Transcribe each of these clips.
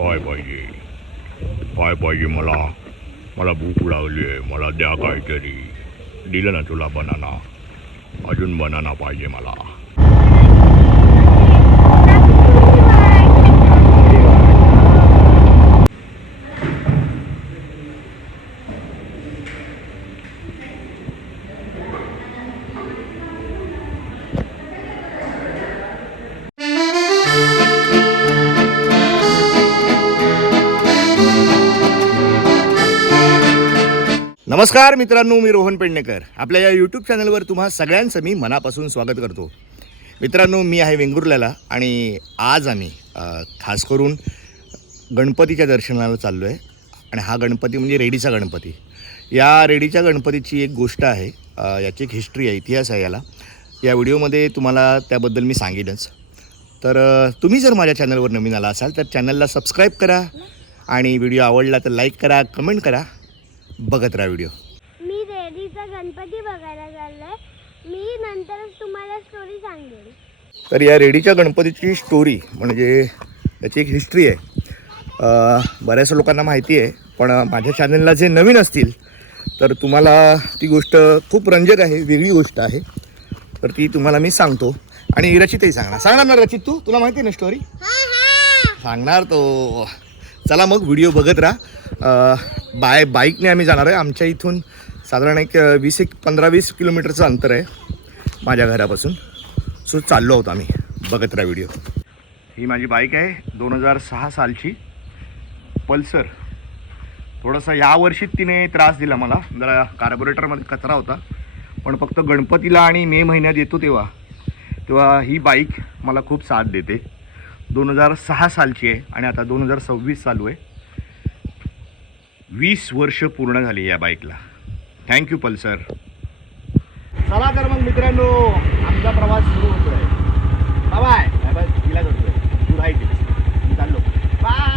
काय पाहिजे काय पाहिजे मला मला भूक लागली आहे मला द्या काहीतरी. दिलं ना तुला बनाना. अजून बनाना पाहिजे मला. नमस्कार मित्रांनो, मी रोहन पेडणेकर. आपल्या या यूट्यूब चॅनलवर तुम्हा सगळ्यांचं मी मनापासून स्वागत करतो. मित्रांनो, मी आहे वेंगुर्ल्याला आणि आज आम्ही खास करून गणपतीच्या दर्शनाला चाललो आहे. आणि हा गणपती म्हणजे रेडीचा गणपती. या रेडीच्या गणपतीची एक गोष्ट आहे, याची एक हिस्ट्री आहे, इतिहास आहे याला. या व्हिडिओमध्ये तुम्हाला त्याबद्दल मी सांगेनच. तर तुम्ही जर माझ्या चॅनलवर नवीन आला असाल तर चॅनलला सबस्क्राईब करा आणि व्हिडिओ आवडला तर लाईक करा, कमेंट करा. बघत राहा व्हिडिओ. मी रेडीचा गणपती बघायला चाललोय. मी नंतरच तुम्हाला स्टोरी सांगेन. तर या रेडीच्या गणपतीची स्टोरी म्हणजे त्याची एक हिस्ट्री आहे. बऱ्याच लोकांना माहिती आहे, पण माझ्या चॅनलला जे नवीन असतील तर तुम्हाला ती गोष्ट खूप रंजक आहे, वेगळी गोष्ट आहे. तर ती तुम्हाला मी सांगतो आणि रचितही सांगणार ना. रचित, तुला माहिती आहे ना स्टोरी? सांगणार तो. चला मग व्हिडिओ बघत राहा. बाईकने आम्ही जाणार आहे. आमच्या इथून साधारण एक 15-20 किलोमीटरचं अंतर आहे माझ्या घरापासून. सो चाललो आहोत आम्ही. बघत राहा व्हिडिओ. ही माझी बाईक आहे, 2006 सालची पल्सर. थोडंसं यावर्षी तिने त्रास दिला मला. जरा कार्बोरेटरमध्ये कचरा होता, पण फक्त गणपतीला आणि मे महिन्यात येतो तेव्हा ही बाईक मला खूप साथ देते. 2006 सालची आहे आणि आता 2026 चालू आहे. 20 वर्ष पूर्ण झाली या बाईकला. Thank you Pulsar. चला तर मग मित्रांनो, आमचा प्रवास सुरू होतो आहे. Bye bye. तिला करतोय तू राहायची. मी चाललो. बाय.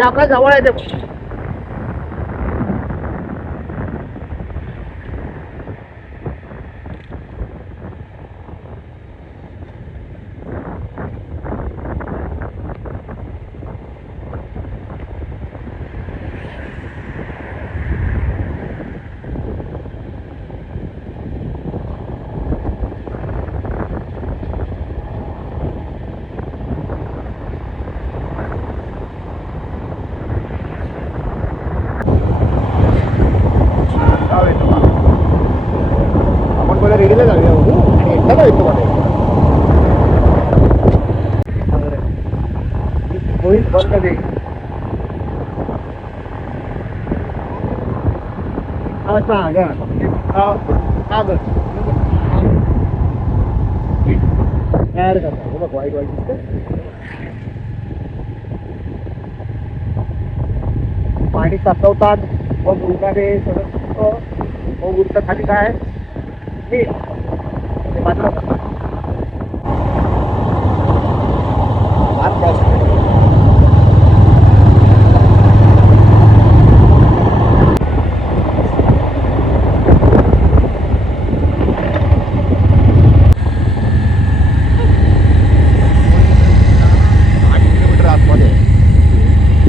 आपल्या जवळ आहे ते. रेडीला जाऊया बघू आणि एकदा येतो मला होईल बंद कधी वाईट वाईट पाणी साचवतात मग उडणारे सडक मग उडतं खाली काय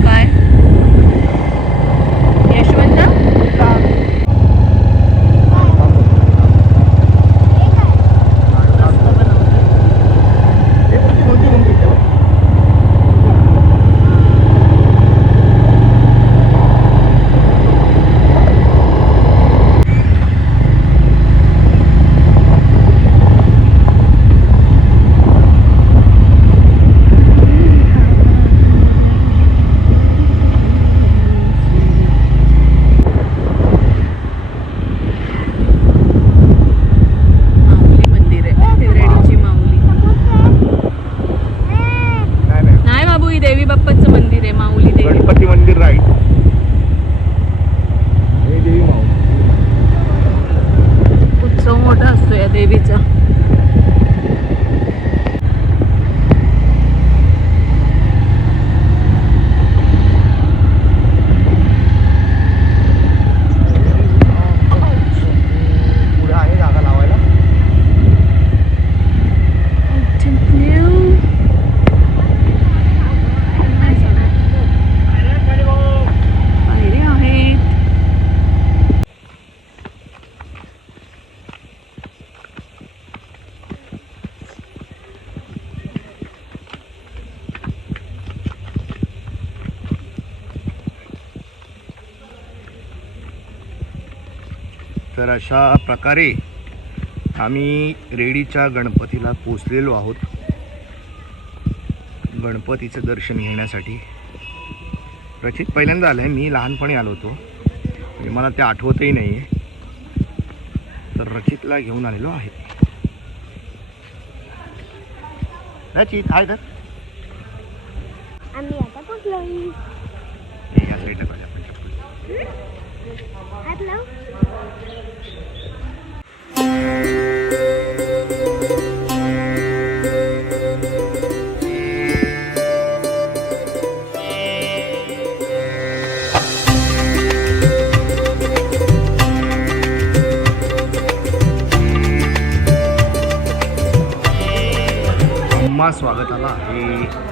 काय यशवंत माऊली मंदिर आहे रेडीची माऊली नाही बाबू ही देवी बाप्पाचं मंदिर आहे माऊली देवी गणपती मंदिर राईट हे देवी माऊ उत्सव मोठा असतो या देवीचा पुढे आहे जागा लावायला पायऱ्या आहेत तर अशा प्रकारे आम्ही रेडीच्या गणपतीला पोचलेलो आहोत गणपतीचं दर्शन घेण्यासाठी रचित पहिल्यांदा आलं आहे मी लहानपणी आलो होतो म्हणजे मला ते आठवतही नाही आहे तर रचितला घेऊन आलेलो आहे रचित हाय तर आम्ही आता पोचलो या साईडला पाहिजे आपण चप्पल हात लाव अम्मा स्वागताला आहे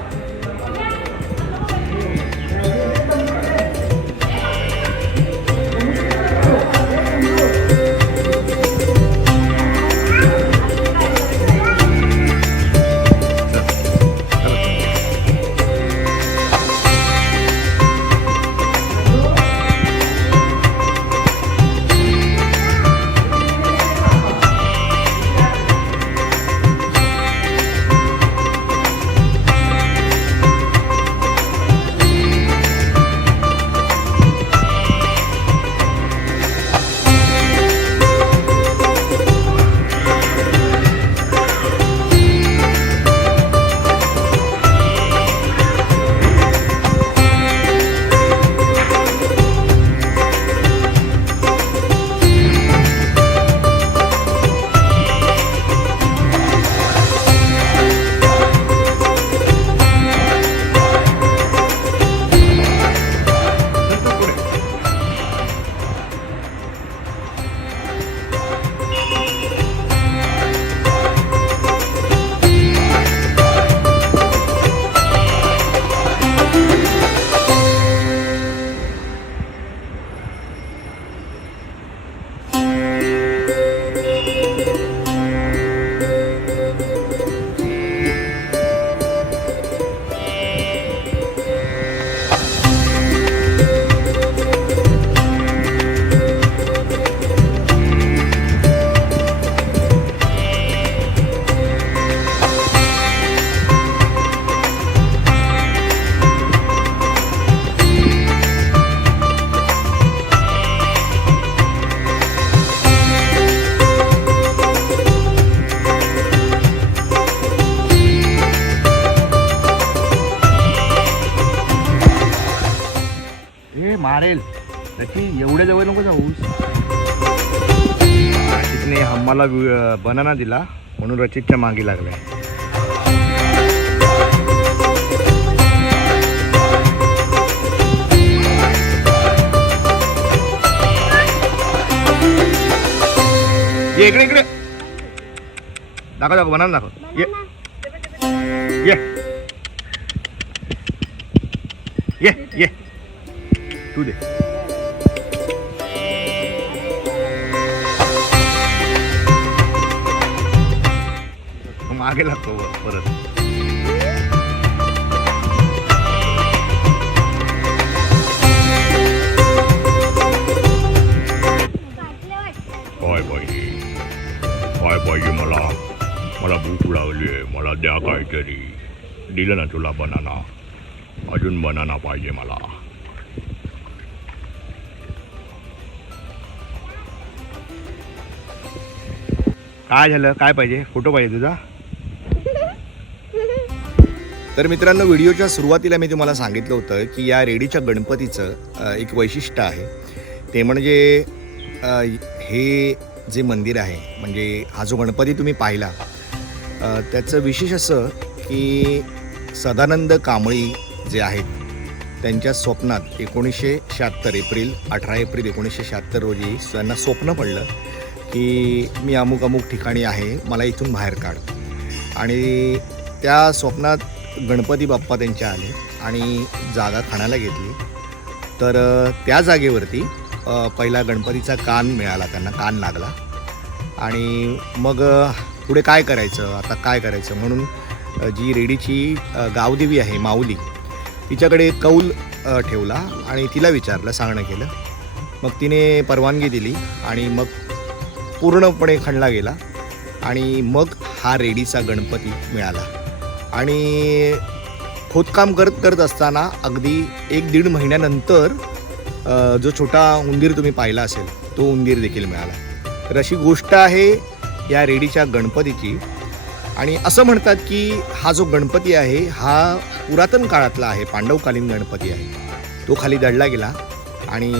त्याची एवढ्या जवळ नको जाऊस. रचितने आम्हाला बनाना दिला म्हणून रचितच्या मागे लागलाय. ये इकडे इकडे दाखव दाखव बनाना दाखव. ये ये ये ये तू दे. मागे लागतो परत. काय पाहिजे काय पाहिजे मला. मला भूक लागली आहे. मला द्या काहीतरी. दिलं ना तुला बनाना. अजून बनाना पाहिजे मला. काय झालं काय पाहिजे. फोटो पाहिजे तुझा. तर मित्रांनो व्हिडिओच्या सुरुवातीला मी तुम्हाला सांगितलं होतं की या रेडीच्या गणपतीचं एक वैशिष्ट्य आहे. ते म्हणजे हे जे मंदिर आहे म्हणजे हा जो गणपती तुम्ही पाहिला त्याचं विशेष असं की सदानंद कांबळी जे आहेत त्यांच्या स्वप्नात 18 एप्रिल 1976 रोजी त्यांना स्वप्न पडलं की मी अमुक अमुक ठिकाणी आहे, मला इथून बाहेर काढ. आणि त्या स्वप्नात गणपती बाप्पा त्यांच्या आले आणि जागा खाण्याला घेतली. तर त्या जागेवरती पहिला गणपतीचा कान मिळाला त्यांना. कान लागला. आणि मग पुढे काय करायचं आता काय करायचं म्हणून जी रेडीची गावदेवी आहे माऊली तिच्याकडे कौल ठेवला आणि तिला विचारलं सांगणं केलं. मग तिने परवानगी दिली आणि मग पूर्णपणे खणला गेला आणि मग हा रेडीचा गणपती मिळाला. आणि खोदकाम करत असताना अगदी 1-1.5 महिन्यानंतर जो छोटा उंदीर तुम्ही पाहिला असेल तो उंदीर देखील मिळाला. तर अशी गोष्ट आहे या रेडीच्या गणपतीची. आणि असं म्हणतात की हा जो गणपती आहे हा पुरातन काळातला आहे. पांडवकालीन गणपती आहे. तो खाली दडला गेला आणि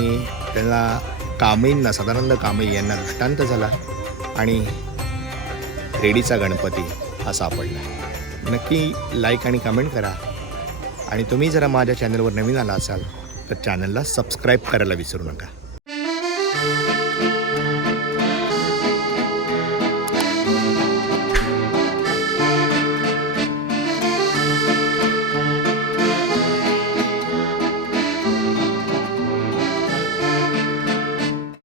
त्याला कांबळींना सदानंद कांबळी यांना दृष्टांत झाला आणि रेडीचा गणपती हा सापडला. नक्की लाईक आणि कमेंट करा. आणि तुम्ही जरा माझ्या चॅनलवर नवीन आला असाल तर चॅनलला सबस्क्राईब करायला विसरू नका.